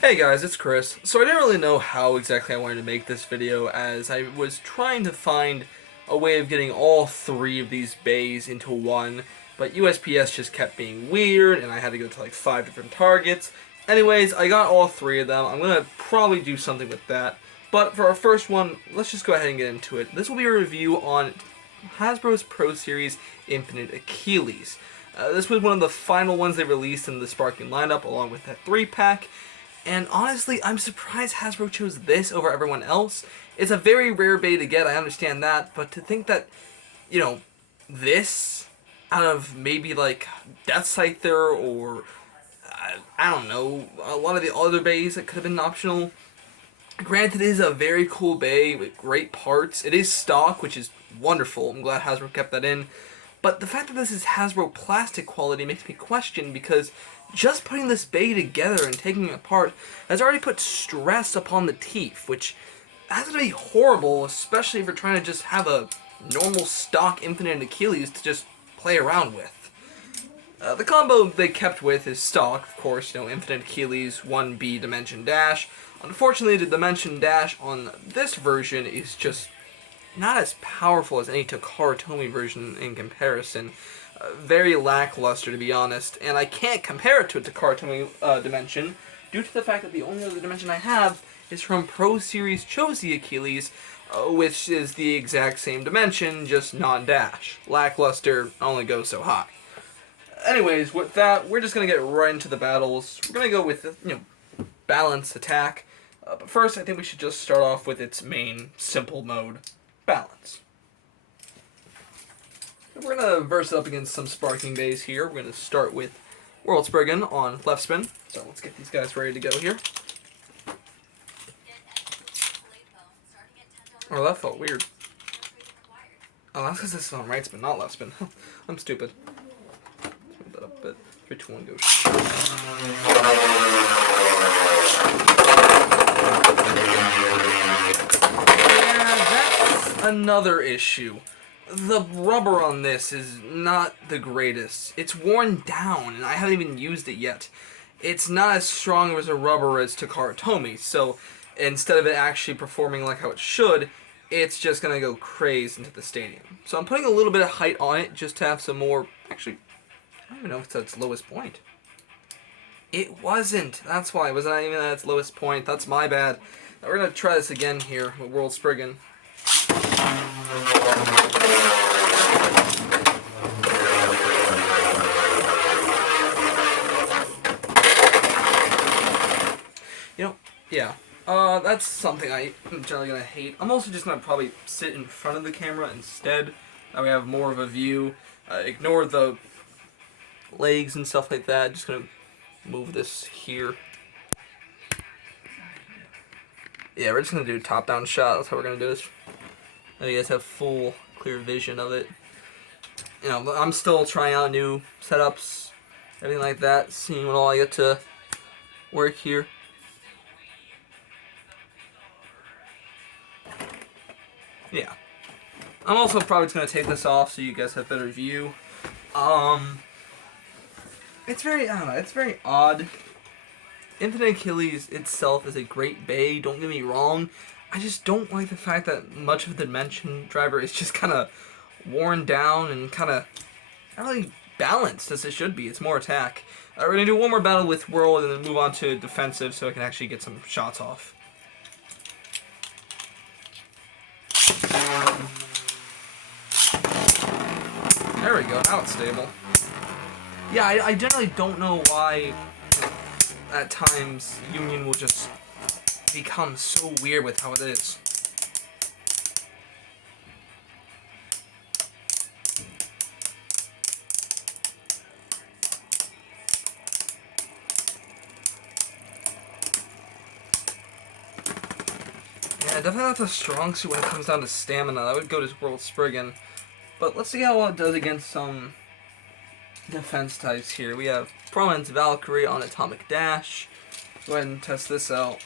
Hey guys, it's Chris. So I didn't really know how exactly I wanted to make this video, as I was trying to find a way of getting all three of these bays into one, but USPS just kept being weird and I had to go to like 5 different Targets. Anyways, I got all three of them. I'm going to probably do something with that. But for our first one, let's just go ahead and get into it. This will be a review on Hasbro's Pro Series Infinite Achilles. This was one of the final ones they released in the Sparking lineup, along with that 3-pack. And honestly, I'm surprised Hasbro chose this over everyone else. It's a very rare bay to get, I understand that, but to think that, this, out of maybe like Death Scyther or, I don't know, a lot of the other bays that could have been optional. Granted, it is a very cool bay with great parts. It is stock, which is wonderful. I'm glad Hasbro kept that in. But the fact that this is Hasbro plastic quality makes me question, because just putting this bay together and taking it apart has already put stress upon the teeth, which has to be horrible, especially if you're trying to just have a normal stock Infinite Achilles to just play around with. The combo they kept with is stock, of course, Infinite Achilles, 1B Dimension Dash. Unfortunately, the Dimension Dash on this version is just not as powerful as any Takara Tomy version in comparison. Very lackluster, to be honest, and I can't compare it to a Takara Tomy dimension due to the fact that the only other dimension I have is from Pro Series Chosi Achilles, which is the exact same dimension, just non-dash. Lackluster, only goes so high. Anyways, with that, we're just going to get right into the battles. We're going to go with, balance attack. But first, I think we should just start off with its main simple mode, balance. We're going to verse it up against some Sparking bays here. We're going to start with World Spriggan on left spin. So let's get these guys ready to go here. Oh, that felt weird. Oh, that's because this is on right spin, not left spin. I'm stupid. Let's move that up a bit. 3, 2, 1, go. Yeah, that's another issue. The rubber on this is not the greatest. It's worn down, and I haven't even used it yet. It's not as strong as a rubber as Takara Tomy, so instead of it actually performing like how it should, it's just going to go crazy into the stadium. So I'm putting a little bit of height on it just to have some more... Actually, I don't even know if it's at its lowest point. It wasn't. That's why. It was not even at its lowest point. That's my bad. Now we're going to try this again here with World Spriggan. Yeah. That's something I'm generally going to hate. I'm also just going to probably sit in front of the camera instead. That way I have more of a view. Ignore the legs and stuff like that. Just going to move this here. Yeah, we're just going to do a top-down shot. That's how we're going to do this. Now you guys have full, clear vision of it. I'm still trying out new setups, everything like that, seeing what all I get to work here. Yeah. I'm also probably just going to take this off so you guys have better view. It's very, I don't know, it's very odd. Infinite Achilles itself is a great bay, don't get me wrong. I just don't like the fact that much of the dimension driver is just kind of worn down and kind of not really balanced as it should be. It's more attack. We're going to do one more battle with World and then move on to defensive so I can actually get some shots off. There we go, now it's stable. Yeah, I generally don't know why at times Union will just become so weird with how it is. Yeah, definitely not the strong suit when it comes down to stamina. I would go to World Spriggan. But let's see how well it does against some defense types here. We have Prominence Valkyrie on Atomic Dash. Go ahead and test this out.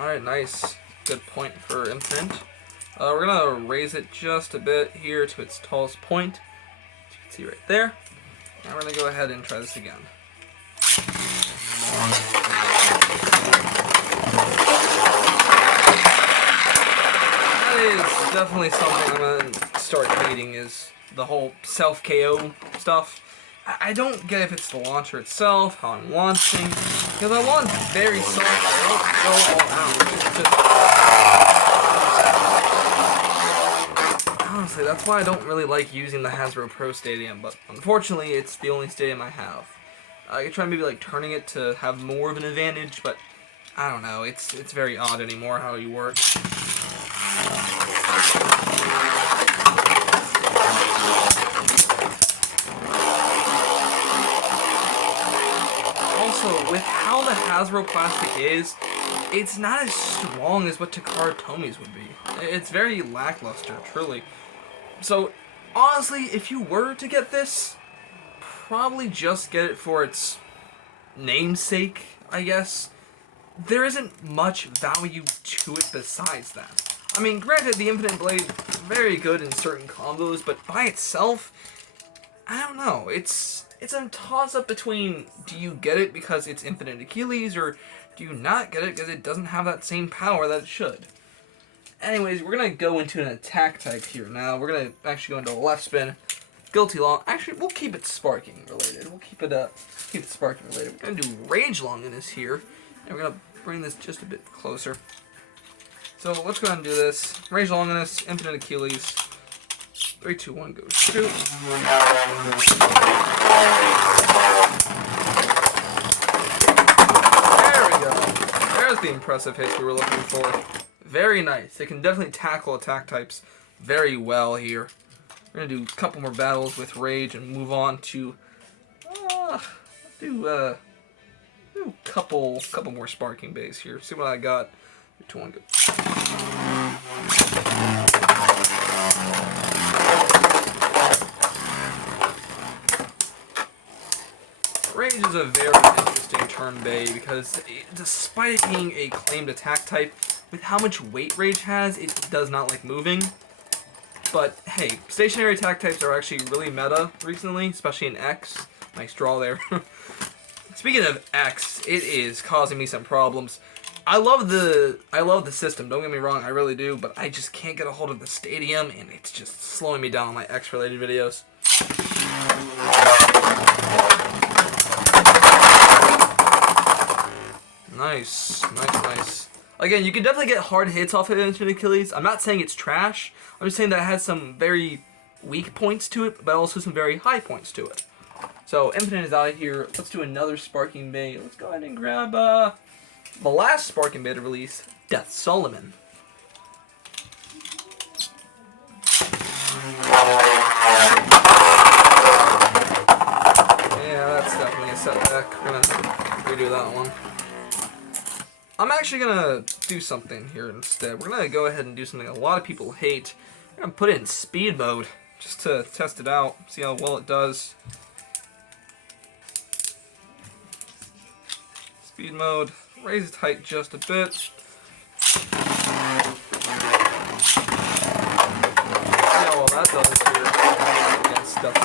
Alright, nice. Good point for Infinite. We're gonna raise it just a bit here to its tallest point, as you can see right there. And we're gonna go ahead and try this again. That is definitely something I'm gonna start hating, is the whole self-KO stuff. I don't get if it's the launcher itself, how I'm launching, because I launch very softly. I don't go all out. It's just... Honestly, that's why I don't really like using the Hasbro Pro Stadium, but unfortunately it's the only stadium I have. I could try maybe like turning it to have more of an advantage, but I don't know, it's very odd anymore how you work. Also, with how the Hasbro plastic is, it's not as strong as what Takara Tomi's would be. It's very lackluster, truly. So, honestly, if you were to get this, probably just get it for its namesake, I guess. There isn't much value to it besides that. I mean, granted, the Infinite Blade is very good in certain combos, but by itself, I don't know. It's a toss-up between, do you get it because it's Infinite Achilles, or do you not get it because it doesn't have that same power that it should? Anyways, we're going to go into an attack type here now. We're going to actually go into a left spin. Guilty Long. Actually, we'll keep it sparking related. We'll keep it sparking related. We're going to do Rage Long in this here. And we're going to bring this just a bit closer. So let's go ahead and do this. Rage Long in this, Infinite Achilles. 3, 2, 1, go shoot. There we go. There's the impressive hits we were looking for. Very nice. They can definitely tackle attack types very well here. We're going to do a couple more battles with Rage and move on to do a couple more sparking bays here. See what I got. 2, 1, go. Rage is a very interesting turn bay because despite it being a claimed attack type, with how much weight Rage has, it does not like moving. But hey, stationary attack types are actually really meta recently, especially in X. Nice draw there. Speaking of X, it is causing me some problems. I love the system, don't get me wrong, I really do, but I just can't get a hold of the stadium, and it's just slowing me down on my X-related videos. Nice, nice, nice. Again, you can definitely get hard hits off of Infinite Achilles. I'm not saying it's trash. I'm just saying that it has some very weak points to it, but also some very high points to it. So, Infinite is out of here. Let's do another Sparking Bay. Let's go ahead and grab the last Sparking Bay to release, Death Solomon. Yeah, that's definitely a setback. We're gonna redo that one. I'm actually gonna do something here instead. We're gonna go ahead and do something a lot of people hate. We're gonna put it in speed mode just to test it out, see how well it does. Speed mode, raise its height just a bit. See how well that does here against stuff.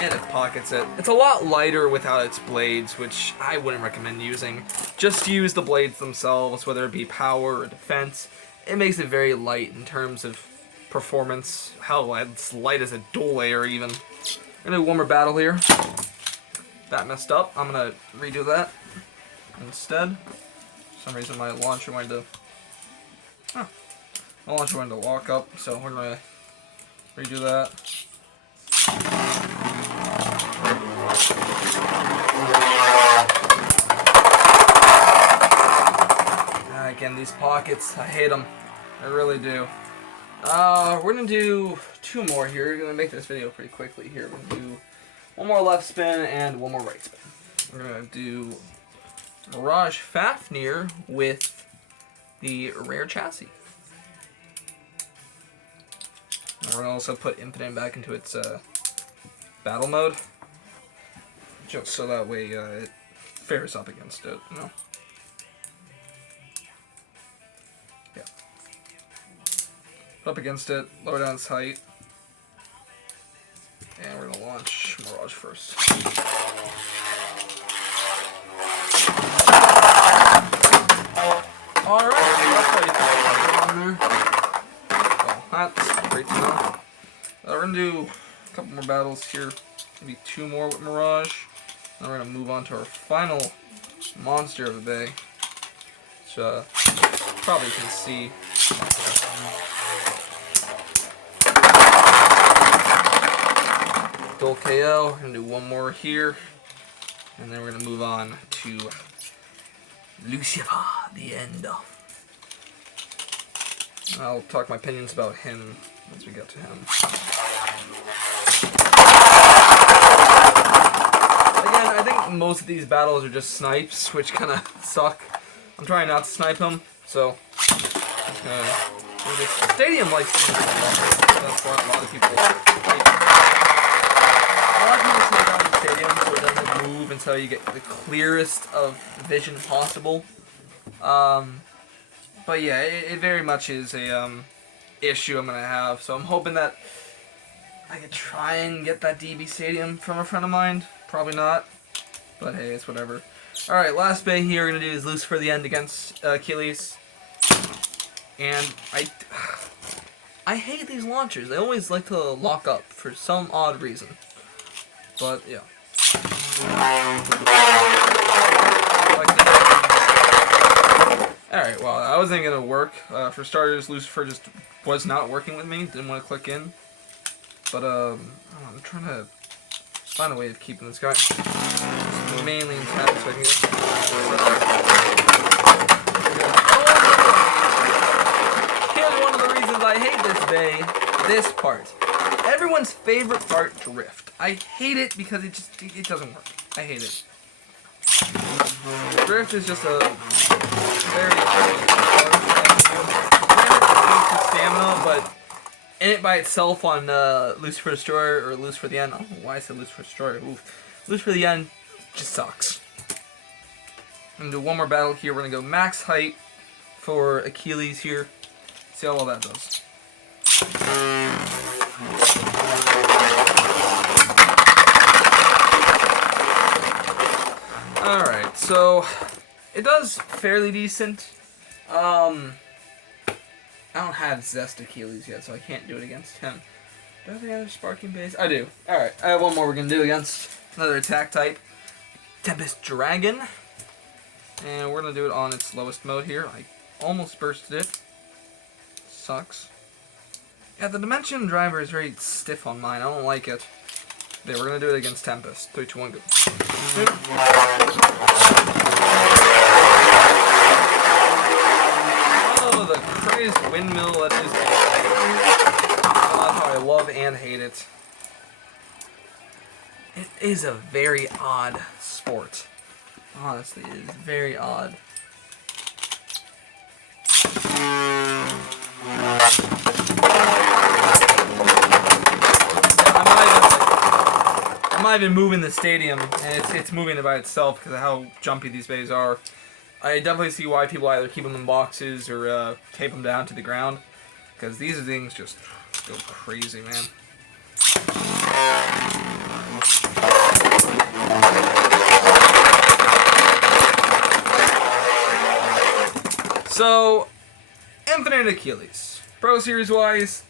And it pockets it. It's a lot lighter without its blades, which I wouldn't recommend using. Just use the blades themselves, whether it be power or defense. It makes it very light in terms of performance. Hell, it's light as a dual layer even. I'm gonna do one more battle here. That messed up. I'm gonna redo that instead. For some reason my launcher wanted to... my launcher wanted to lock up, so we're gonna redo that. Again, these pockets, I hate them. I really do. We're gonna do 2 more here. We're gonna make this video pretty quickly here. We're gonna do 1 more left spin and 1 more right spin. We're gonna do Mirage Fafnir with the rare chassis. And we're gonna also put Infinite back into its battle mode, just so that way it fares up against it, you know. Yeah. Put up against it, lower down its height. And we're gonna launch Mirage first. Alright, that's how you put it on there. Oh, that's great to know. We're gonna do a couple more battles here. Maybe 2 more with Mirage. Then we're gonna move on to our final monster of the day. Which probably can see. Dual KO. We're gonna do 1 more here. And then we're gonna move on to Lucifer, the End. I'll talk my opinions about him once we get to him. Again, I think most of these battles are just snipes, which kind of suck. I'm trying not to snipe him, so the stadium likes to use it. That's why a lot of people like it. A lot of people snipe out in the stadium so it doesn't move until you get the clearest of vision possible. But yeah, it very much is a issue I'm gonna have. So I'm hoping that I could try and get that DB Stadium from a friend of mine. Probably not, but hey, it's whatever. All right, last bay here we're gonna do is Lucifer the End against Achilles, and I hate these launchers. They always like to lock up for some odd reason. But yeah. Alright, well, that wasn't gonna work. For starters, Lucifer just was not working with me. Didn't want to click in. But, I'm trying to find a way of keeping this guy mainly intact so I can get... Here's one of the reasons I hate this bay. This part. Everyone's favorite part, drift. I hate it because it doesn't work. I hate it. Drift is just a very stamina, but in it by itself on Lucifer Destroyer or Lucifer the End. I don't know why I said Lucifer Destroyer. Oof. Lucifer the End just sucks. I'm gonna do 1 more battle here. We're gonna go max height for Achilles here. See how well that does. Alright, so it does fairly decent. I don't have Zest Achilles yet, so I can't do it against him. Do I have any other Sparking base? I do. Alright, I have 1 more we're going to do against another attack type. Tempest Dragon. And we're going to do it on its lowest mode here. I almost bursted it. Sucks. Yeah, the Dimension driver is very stiff on mine. I don't like it. Yeah, we're going to do it against Tempest. 3, 2, 1, go. Oh, the crazy windmill that is. Oh, that's how I love and hate it. It is a very odd sport. Honestly, it is very odd. I'm not even moving the stadium, and it's moving it by itself because of how jumpy these bays are. I definitely see why people either keep them in boxes or tape them down to the ground, because these things just go crazy, man. So, Infinite Achilles. Pro Series wise,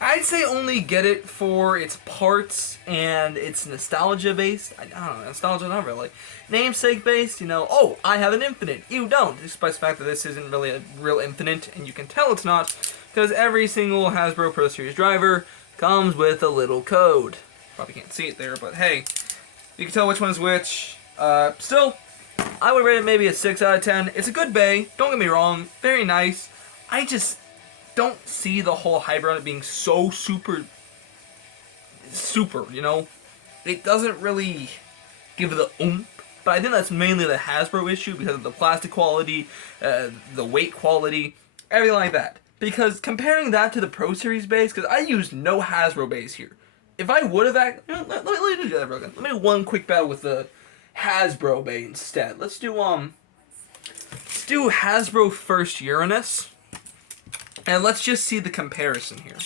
I'd say only get it for its parts and its nostalgia based. I don't know, nostalgia not really. Namesake based, you know, oh, I have an Infinite, you don't. Despite the fact that this isn't really a real Infinite, and you can tell it's not, because every single Hasbro Pro Series driver comes with a little code. Probably can't see it there, but hey, you can tell which one is which. Still, I would rate it maybe a 6 out of 10. It's a good bay, don't get me wrong, very nice. I just don't see the whole hype around it being so super, you know? It doesn't really give it the oomph, but I think that's mainly the Hasbro issue because of the plastic quality, the weight quality, everything like that. Because comparing that to the Pro Series base, because I used no Hasbro base here. If I would have let me do that real quick. Let me do one quick battle with the Hasbro base instead. Let's do Hasbro First Uranus. And let's just see the comparison here.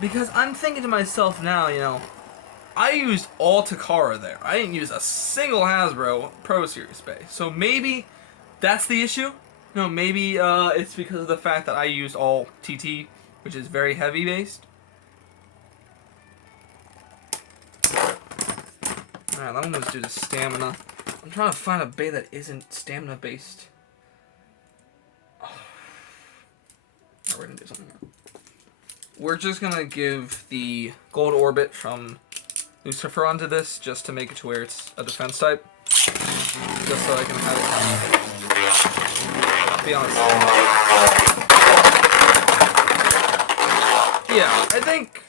Because I'm thinking to myself now, you know, I used all Takara there. I didn't use a single Hasbro Pro Series base. So maybe that's the issue. No, maybe it's because of the fact that I used all TT, which is very heavy based. Alright, let me just do the stamina. I'm trying to find a bay that isn't stamina based. Oh. We're gonna do something here. We're just gonna give the gold orbit from Lucifer onto this just to make it to where it's a defense type. Just so I can have it. I'll be honest. Yeah, I think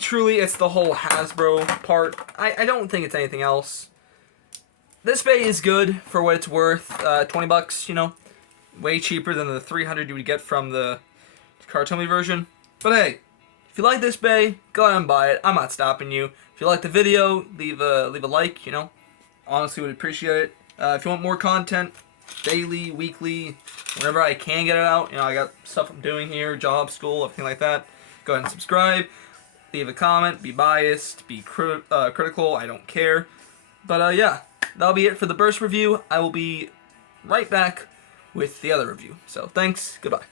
truly it's the whole Hasbro part. I don't think it's anything else. This bay is good for what it's worth. 20 bucks, you know. Way cheaper than the 300 you would get from the Karatomi version. But hey, if you like this bay, go ahead and buy it. I'm not stopping you. If you like the video, leave a like, you know. Honestly, would appreciate it. If you want more content, daily, weekly, whenever I can get it out, you know, I got stuff I'm doing here, job, school, everything like that. Go ahead and subscribe. Leave a comment. Be biased. Be critical. I don't care. But yeah, that'll be it for the Burst review. I will be right back with the other review. So thanks. Goodbye.